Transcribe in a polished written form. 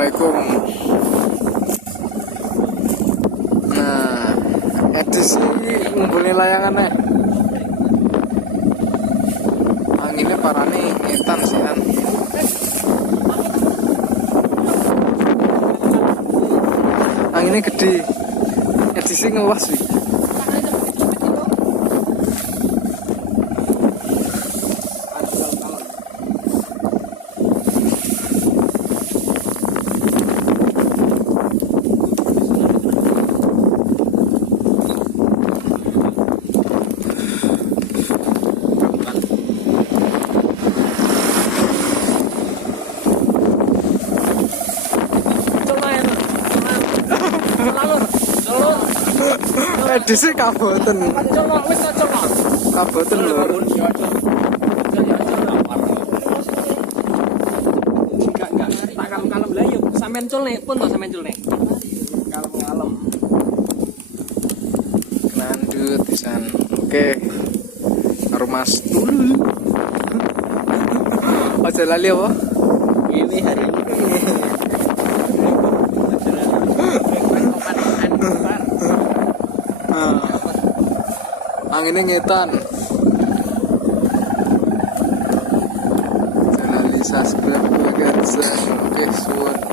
Assalamualaikum. Nah, edisi ngumpulin layangan nek. Anginnya parah nih, ngetan sih kan. Anginnya gede. Edisi ngewas sih. Edisi kaboten. Kaboten lho. Enggak. Tak kalem-kalem lah yuk. Sampeyan cul nek pun to sampeyan cul nek. Kalem-kalem. Lanjut pisan. Oke. Karo Mas Tul. Aja lali apa? Ini hari ini. Anginnya ngetan. Jangan subscribe. Oke, suwun.